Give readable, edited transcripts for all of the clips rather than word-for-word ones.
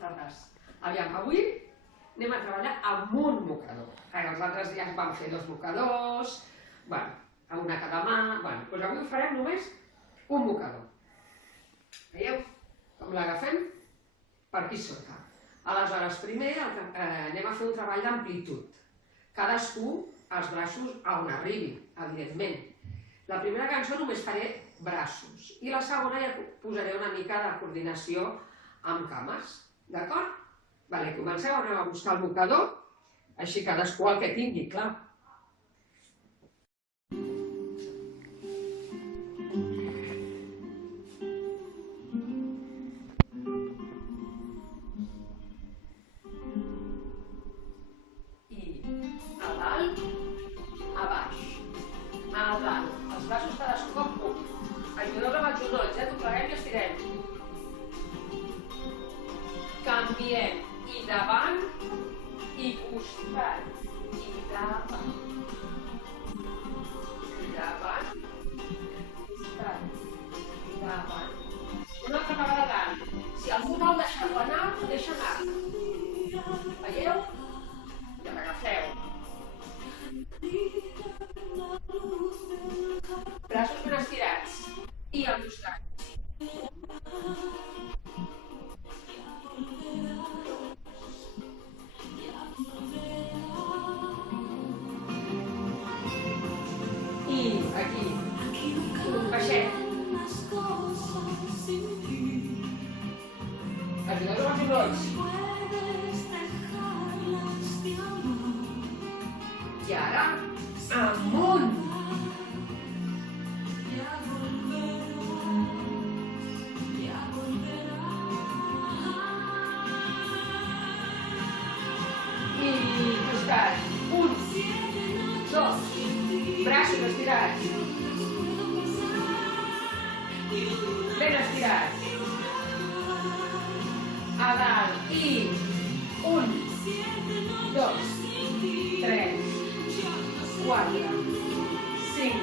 despertar-se. Aviam, avui anem a treballar amb un mocador. Els altres dies vam fer 2 mocadors, a una cada mà, doncs avui farem només un mocador. Veieu com l'agafem? Per aquí sota. Aleshores, primer anem a fer un treball d'amplitud. Cadascú els braços a on arribi, evidentment. La primera cançó només faré braços i la segona ja posaré una mica de coordinació amb cames, d'acord? Comenceu, anem a buscar el mocador, així cadascú el que tingui, clar. Els braços cadascú com puc. Ajudeu amb els genolls, dobleguem i estirem. Canviem i davant i costat. I davant. I davant. Costat. I davant. Una altra vegada davant. Si algú vol deixar-ho anar, deixa anar. Veieu? I l'agafeu. Braços ben estirats i al costat. I aquí. Baixem. Ajudeu amb els genolls. I ara, amunt. I costat. 1, 2, braços estirats. Ben estirats. A dalt. I 1, 2, 3, 4, 5,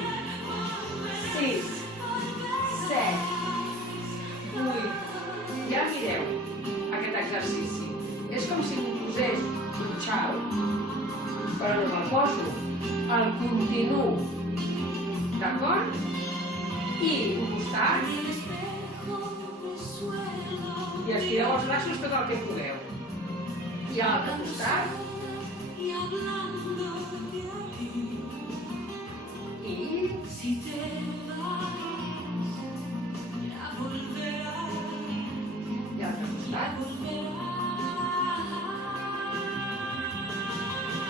6, 7, 8. Ja mireu aquest exercici. És com si m'ho posés un xal, però no me'l poso. El continuo. D'acord? I un costat. I estireu els braços tot el que pugueu. I a l'altre costat. I altre costat.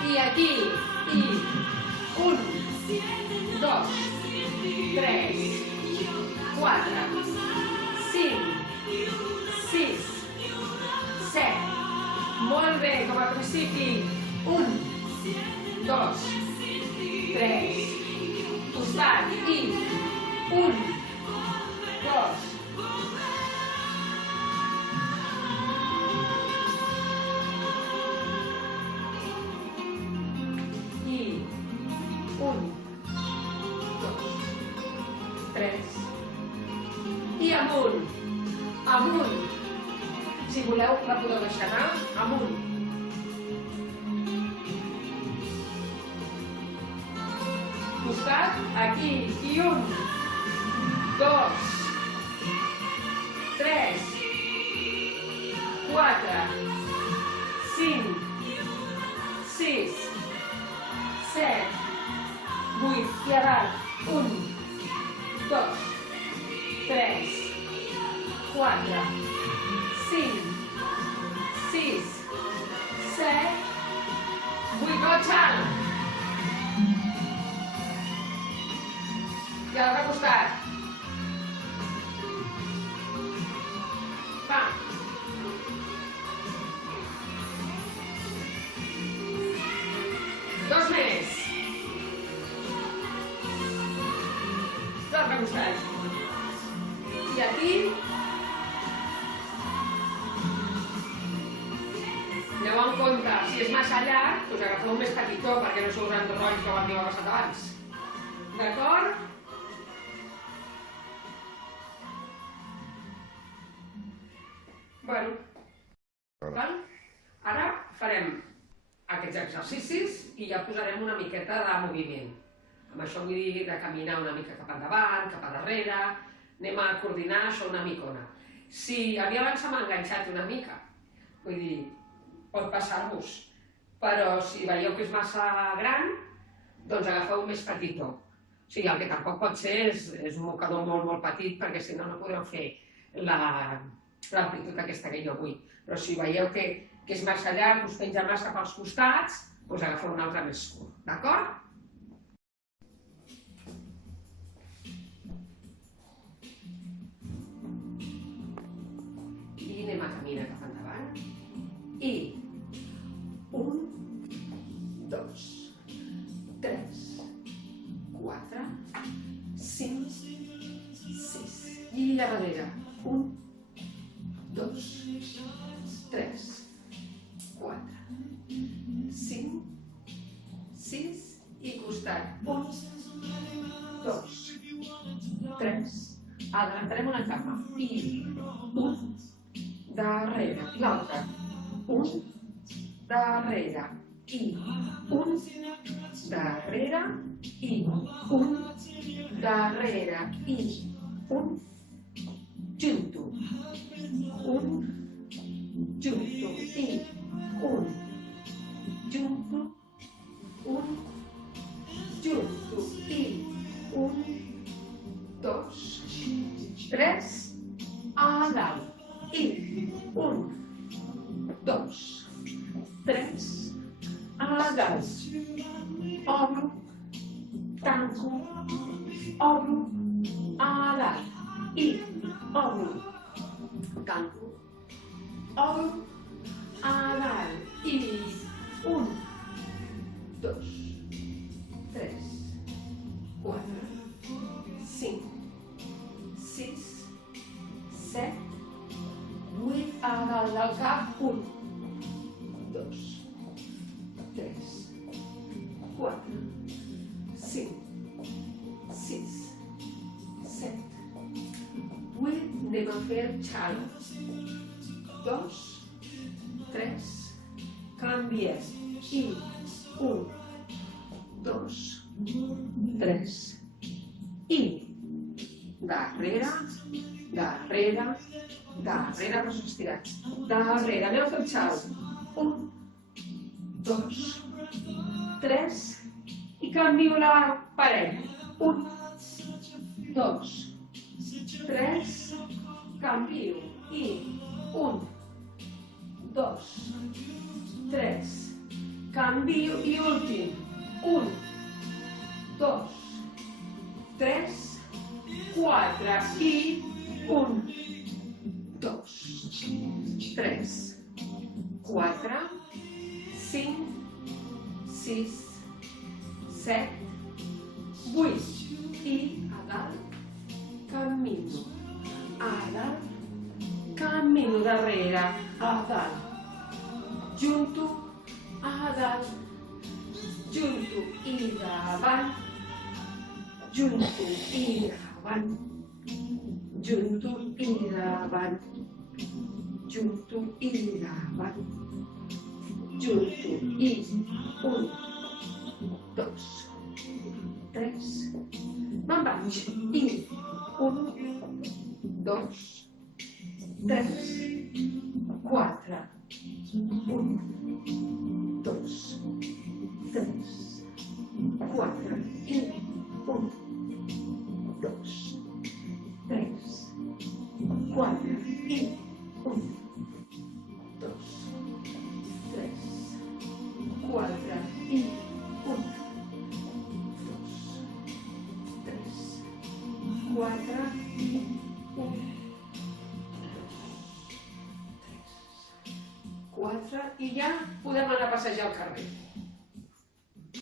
I aquí. I 1, 2, 3, 4, 5, 6, 7. Molt bé, com a principi. 1, 2, 3. Costat. I 1, 2. I 1, 2, 3. I amunt. Amunt. Si voleu, la podeu deixar anar. Amunt. Costat, aquí, i 1, 2, 3, 4, 5, 6, 7, 8, i a dalt, 1, 2, 3, 4, 5, 6, 7, 8, no xal. I a l'altre costat. Va. Dos més. L'altre costat. I aquí. Aneu en compte, si és massa llarg, us agafeu un més petitó perquè no sou un roll com el que m'ha passat abans. D'acord? Bueno. val? Ara farem aquests exercicis i ja posarem una miqueta de moviment. Amb això vull dir de caminar una mica cap endavant, cap a darrere, anem a coordinar això una micona. Si a mi abans se m'ha enganxat una mica, vull dir, pot passar-vos, però si veieu que és massa gran, doncs agafeu un més petitó. O sigui, el que tampoc pot ser és un mocador molt petit, perquè si no, no podreu fer l'amplitud aquesta que jo vull. Però si veieu que és massa llarg, us penja massa pels costats, doncs agafeu un altre més curt, d'acord? I anem a caminar cap endavant. I 1, 2, 3, 4, 5, 6. I a darrere. 1, 2, 3, 4, 5, 6 i costat. 1, 2, 3. Adelantarem una cama. I 1, darrere. L'altra. 1, darrere. I 1, darrere. I 1, darrere. I 1, junto. 1, junto. I 1, junto. 1, junto. I 1, 2, 3. A dalt. I 1, 2, 3. A dalt. Obro. Tanco. Obro. A dalt. I obro. Tanco. Obro. A dalt. I 1, 2, 3, 4, 5, 6, 7, 8, a dalt del cap. 1, 2, 3, 4, 5, 6, 7, 8. Anem a fer xalo. 2, 3, canviem. I 1, 2, 3. I darrere, darrere, darrere, braços estirats. Darrere, anem a fer el xalo. 1, 2, 3. I canvio la parella. 1, 2, 3. Canvio. I 1, 2, 3. Canvio i últim. 1, 2, 3, 4. I 1, 2, 3, 4, 5, 6, 7, 8. I a dalt, camino. A dalt, camino darrere. A dalt, junto. A dalt, junto i davant. Junto i davant. Junto i davant. Junto i davant. Junto i 1, 2, 3. Me'n vaig. I 1, 2, 3, 4. 1, 2, 3, 4. I 1, 2, 3, 4. I 1, 2, 3, 4. I 1, 2, 3, 4. I 1, 2, 3, 4. I ja podem anar a passejar al carrer.